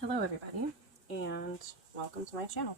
Hello everybody, and welcome to my channel.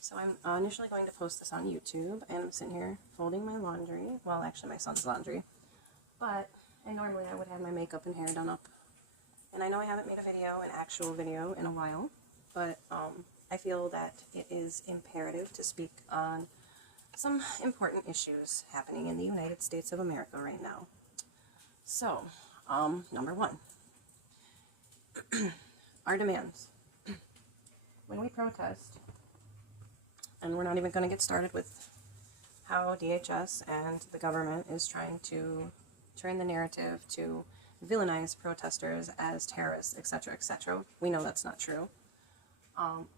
So I'm initially going to post this on YouTube, and I'm sitting here folding my laundry, well actually my son's laundry, and normally I would have my makeup and hair done up. And I know I haven't made a video, an actual video, in a while, but I feel that it is imperative to speak on some important issues happening in the United States of America right now. So, number one, our demands. When we protest, and we're not even going to get started with how DHS and the government is trying to turn the narrative to villainize protesters as terrorists, etc., etc. We know that's not true. And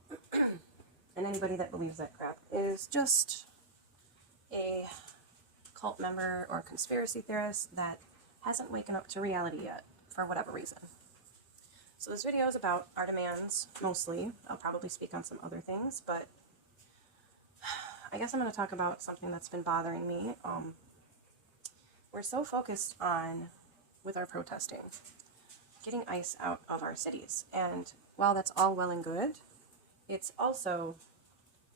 anybody that believes that crap is just a cult member or conspiracy theorist that hasn't waken up to reality yet, for whatever reason. So this video is about our demands, mostly. I'll probably speak on some other things, but I guess I'm going to talk about something that's been bothering me. We're so focused on, with our protesting, getting ICE out of our cities. And while that's all well and good, it's also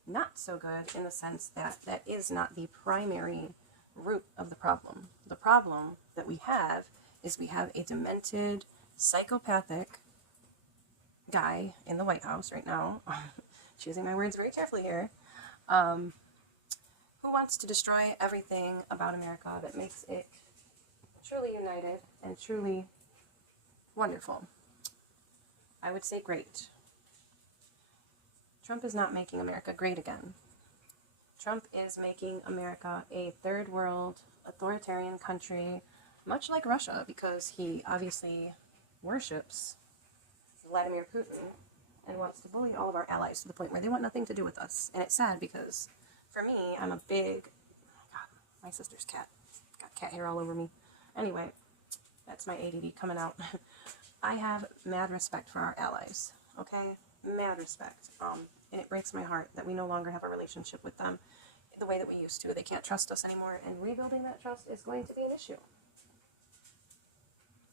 not so good in the sense that that is not the primary root of the problem. The problem that we have is we have a demented, psychopathic guy in the White House right now, choosing my words very carefully here, who wants to destroy everything about America that makes it truly united and truly wonderful. I would say great. Trump is not making America great again. Trump is making America a third world authoritarian country, much like Russia, because he obviously worships Vladimir Putin and wants to bully all of our allies to the point where they want nothing to do with us. And it's sad because, for me, I'm a big... God, my sister's cat. Got cat hair all over me. Anyway, that's my ADD coming out. I have mad respect for our allies, okay? Mad respect. And it breaks my heart that we no longer have a relationship with them the way that we used to. They can't trust us anymore, and rebuilding that trust is going to be an issue.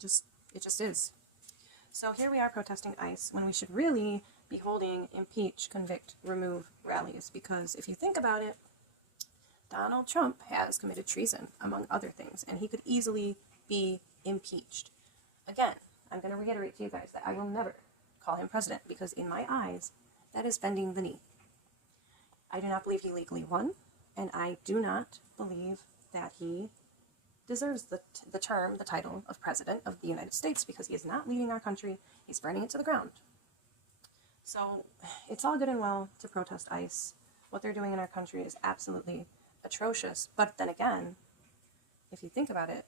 It just is. So here we are protesting ICE when we should really be holding impeach, convict, remove rallies. Because if you think about it, Donald Trump has committed treason, among other things, and he could easily be impeached. Again, I'm going to reiterate to you guys that I will never call him president, because in my eyes, that is bending the knee. I do not believe he legally won, and I do not believe that he deserves the title of President of the United States, because he is not leading our country. He's burning it to the ground. So it's all good and well to protest ICE. What they're doing in our country is absolutely atrocious. But then again, if you think about it,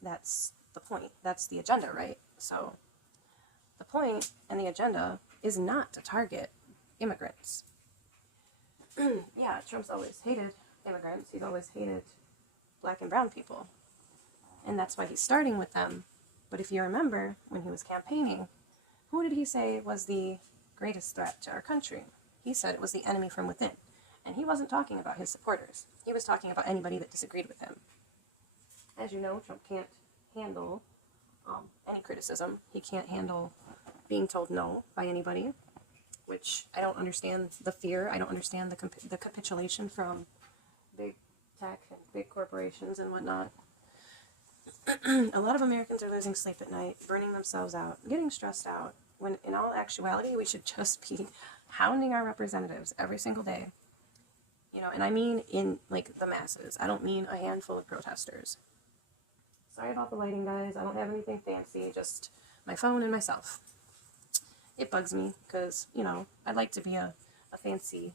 that's the point. That's the agenda, right? So the point and the agenda is not to target immigrants. Yeah, Trump's always hated immigrants. He's always hated black and brown people. And that's why he's starting with them. But if you remember, when he was campaigning, who did he say was the greatest threat to our country? He said it was the enemy from within. And he wasn't talking about his supporters. He was talking about anybody that disagreed with him. As you know, Trump can't handle any criticism. He can't handle being told no by anybody, which I don't understand the fear. I don't understand the capitulation from big tech and big corporations and whatnot. A lot of Americans are losing sleep at night, burning themselves out, getting stressed out, when in all actuality, we should just be hounding our representatives every single day. You know, and I mean in, like, the masses. I don't mean a handful of protesters. Sorry about the lighting, guys. I don't have anything fancy, just my phone and myself. It bugs me, because, you know, I'd like to be a fancy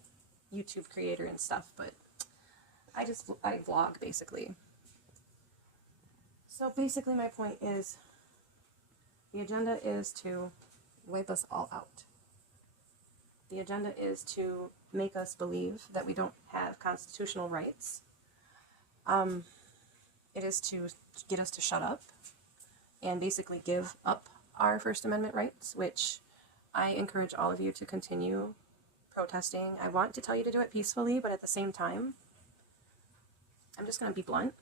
YouTube creator and stuff, but I vlog, basically. So basically my point is, the agenda is to wipe us all out. The agenda is to make us believe that we don't have constitutional rights. It is to get us to shut up and basically give up our First Amendment rights, which I encourage all of you to continue protesting. I want to tell you to do it peacefully, but at the same time, I'm just going to be blunt.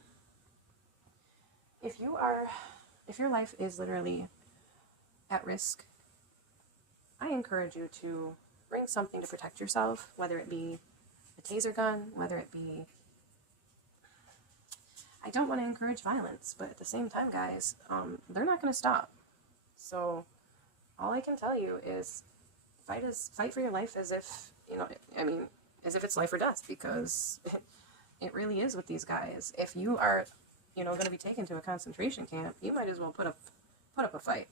If your life is literally at risk I encourage you to bring something to protect yourself, whether it be a taser gun, whether it be... I don't want to encourage violence, but at the same time, guys, they're not going to stop. So all I can tell you is fight for your life as if, as if it's life or death, because it really is with these guys. If you are, going to be taken to a concentration camp, you might as well put up a fight.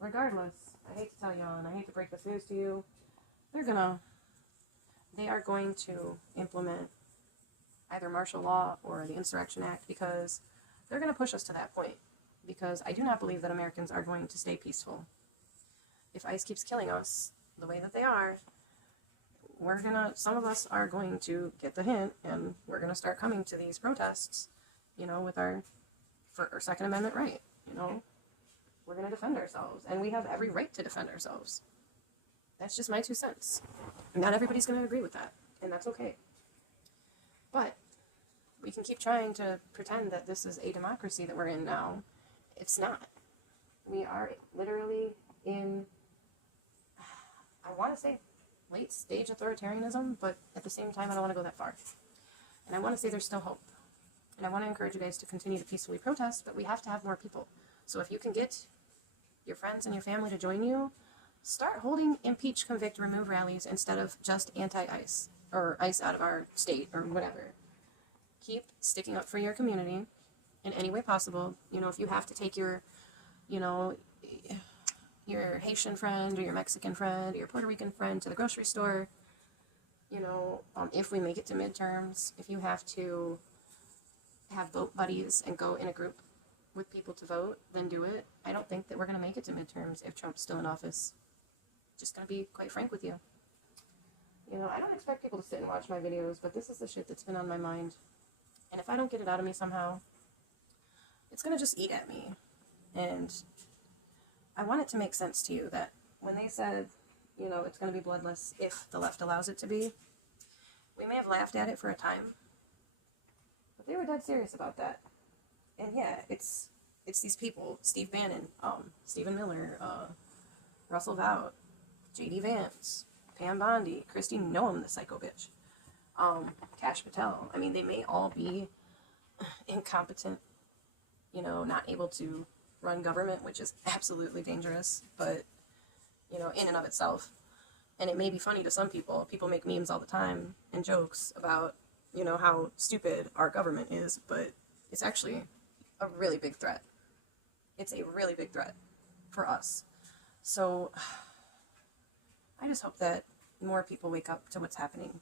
Regardless, I hate to tell y'all, and I hate to break this news to you, they are going to implement either martial law or the Insurrection Act, because they're going to push us to that point. Because I do not believe that Americans are going to stay peaceful. If ICE keeps killing us the way that they are, some of us are going to get the hint, and we're going to start coming to these protests, with our Second Amendment right, We're going to defend ourselves, and we have every right to defend ourselves. That's just my 2 cents. Not everybody's going to agree with that, and that's okay. But we can keep trying to pretend that this is a democracy that we're in now. It's not. We are literally in, I want to say, late stage authoritarianism, but at the same time, I don't want to go that far. And I want to say there's still hope. And I want to encourage you guys to continue to peacefully protest, but we have to have more people. So if you can get your friends and your family to join you, start holding impeach, convict, remove rallies instead of just anti-ICE, or ICE out of our state, or whatever. Keep sticking up for your community in any way possible. If you have to take your Haitian friend, or your Mexican friend, or your Puerto Rican friend to the grocery store, if we make it to midterms, if you have to have vote buddies and go in a group with people to vote, then do it. I don't think that we're going to make it to midterms if Trump's still in office. Just going to be quite frank with you. I don't expect people to sit and watch my videos, but this is the shit that's been on my mind. And if I don't get it out of me somehow, it's going to just eat at me. And I want it to make sense to you that when they said, it's going to be bloodless if the left allows it to be, we may have laughed at it for a time, but they were dead serious about that. And yeah, it's these people: Steve Bannon, Stephen Miller, Russell Vought, J.D. Vance, Pam Bondi, Christy Noem, the psycho bitch, Kash Patel. I mean, they may all be incompetent, not able to run government, which is absolutely dangerous, but, in and of itself. And it may be funny to some people. People make memes all the time and jokes about, how stupid our government is, but it's actually a really big threat. It's a really big threat for us. So I just hope that more people wake up to what's happening,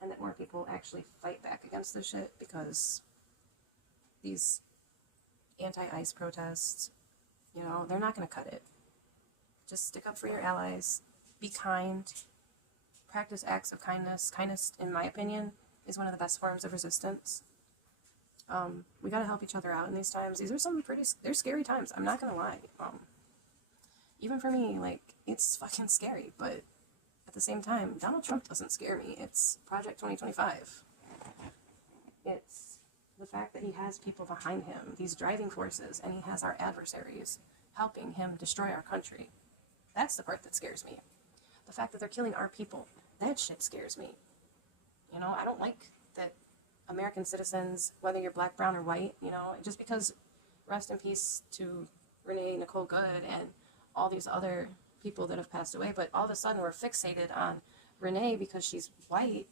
and that more people actually fight back against this shit, because these anti-ICE protests, they're not going to cut it. Just stick up for your allies, be kind, practice acts of kindness. Kindness, in my opinion, is one of the best forms of resistance. We got to help each other out in these times. These are they're scary times, I'm not going to lie. Even for me, it's fucking scary, but at the same time, Donald Trump doesn't scare me. It's Project 2025. It's the fact that he has people behind him, these driving forces, and he has our adversaries helping him destroy our country. That's the part that scares me. The fact that they're killing our people, that shit scares me. I don't like that American citizens, whether you're black, brown, or white, just because, rest in peace to Renee Nicole Good and all these other people that have passed away, but all of a sudden we're fixated on Renee because she's white.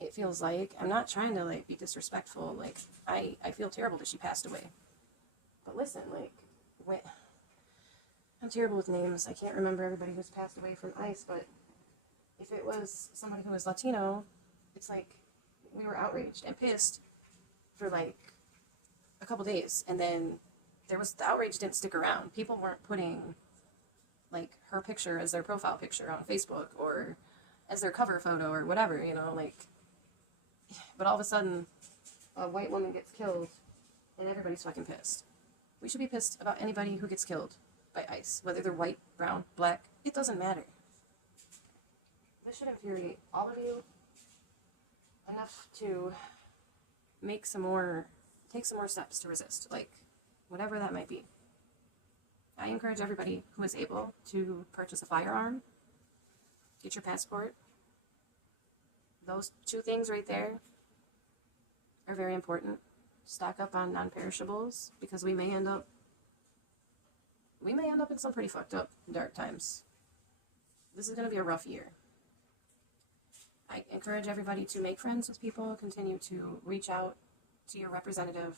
It feels like, I'm not trying to be disrespectful, I feel terrible that she passed away. But listen, I'm terrible with names. I can't remember everybody who's passed away from ICE, but if it was somebody who was Latino, it's we were outraged and pissed for a couple days, and then the outrage didn't stick around. People weren't putting her picture as their profile picture on Facebook or as their cover photo or whatever, but all of a sudden a white woman gets killed and everybody's fucking pissed. We should be pissed about anybody who gets killed by ICE, whether they're white, brown, black, it doesn't matter. This should infuriate all of you enough to take some more steps to resist, whatever that might be. I encourage everybody who is able to purchase a firearm, get your passport. Those two things right there are very important. Stock up on non-perishables because we may end up in some pretty fucked up dark times. This is going to be a rough year. I encourage everybody to make friends with people, continue to reach out to your representative,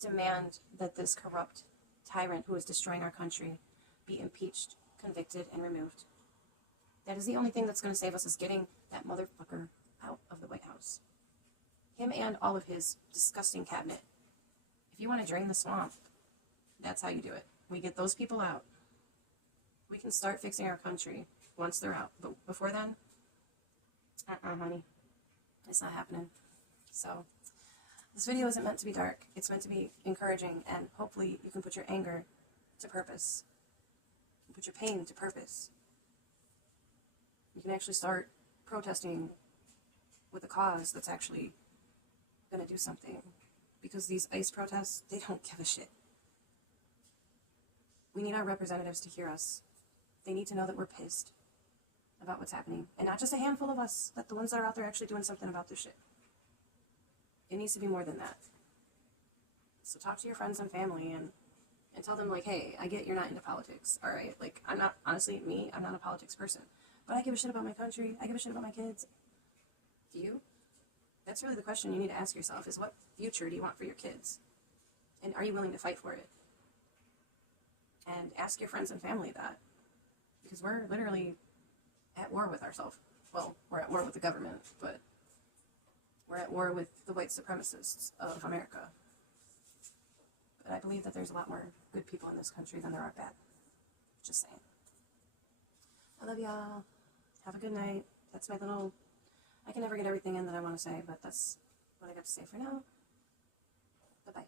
demand that this corrupt tyrant who is destroying our country be impeached, convicted, and removed. That is the only thing that's going to save us, is getting that motherfucker out of the White House. Him and all of his disgusting cabinet. If you want to drain the swamp, that's how you do it. We get those people out. We can start fixing our country once they're out. But before then, honey, it's not happening. So, this video isn't meant to be dark. It's meant to be encouraging, and hopefully you can put your anger to purpose. You put your pain to purpose. You can actually start protesting with a cause that's actually going to do something. Because these ICE protests, they don't give a shit. We need our representatives to hear us. They need to know that we're pissed about what's happening. And not just a handful of us, but the ones that are out there actually doing something about this shit. It needs to be more than that. So talk to your friends and family and tell them, like, hey, I get you're not into politics, all right? Like, I'm not, honestly, I'm not a politics person. But I give a shit about my country. I give a shit about my kids. Do you? That's really the question you need to ask yourself, is what future do you want for your kids? And are you willing to fight for it? And ask your friends and family that. Because we're literally at war with ourselves. Well, we're at war with the government, but we're at war with the white supremacists of America. But I believe that there's a lot more good people in this country than there are bad. Just saying. I love y'all. Have a good night. That's my little... I can never get everything in that I want to say, but that's what I got to say for now. Bye-bye.